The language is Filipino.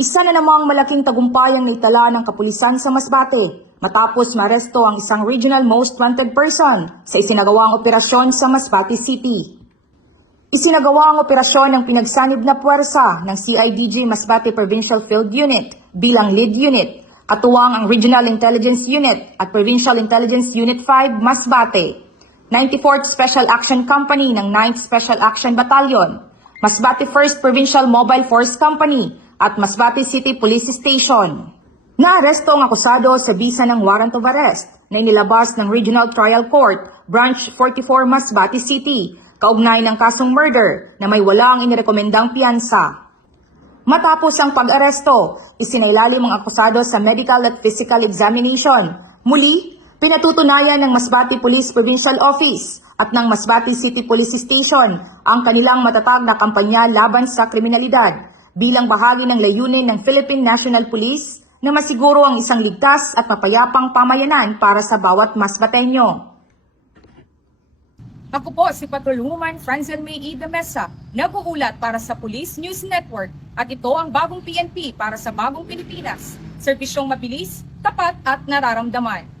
Isa na namang malaking tagumpay ang naitala ng kapulisan sa Masbate matapos maaresto ang isang regional most wanted person sa isinagawang operasyon sa Masbate City. Isinagawa ang operasyon ng pinagsanib na puwersa ng CIDG Masbate Provincial Field Unit bilang lead unit, katuwang ang Regional Intelligence Unit at Provincial Intelligence Unit 5 Masbate, 94th Special Action Company ng 9th Special Action Battalion, Masbate 1st Provincial Mobile Force Company at Masbate City Police Station. Naaresto ang akusado sa bisa ng warrant of arrest na inilabas ng Regional Trial Court, Branch 44 Masbate City, kaugnay ng kasong murder na may walang inirekomendang piyansa. Matapos ang pag-aresto, isinailalim ang akusado sa medical at physical examination. Muli, pinatutunayan ng Masbate Police Provincial Office at ng Masbate City Police Station ang kanilang matatag na kampanya laban sa kriminalidad bilang bahagi ng layunin ng Philippine National Police na masiguro ang isang ligtas at mapayapang pamayanan para sa bawat Masbateño. Ako po si Patrolwoman Franzen May E. de Mesa, nag-uulat para sa Police News Network at ito ang bagong PNP para sa bagong Pilipinas. Serbisyong mabilis, tapat at nararamdaman.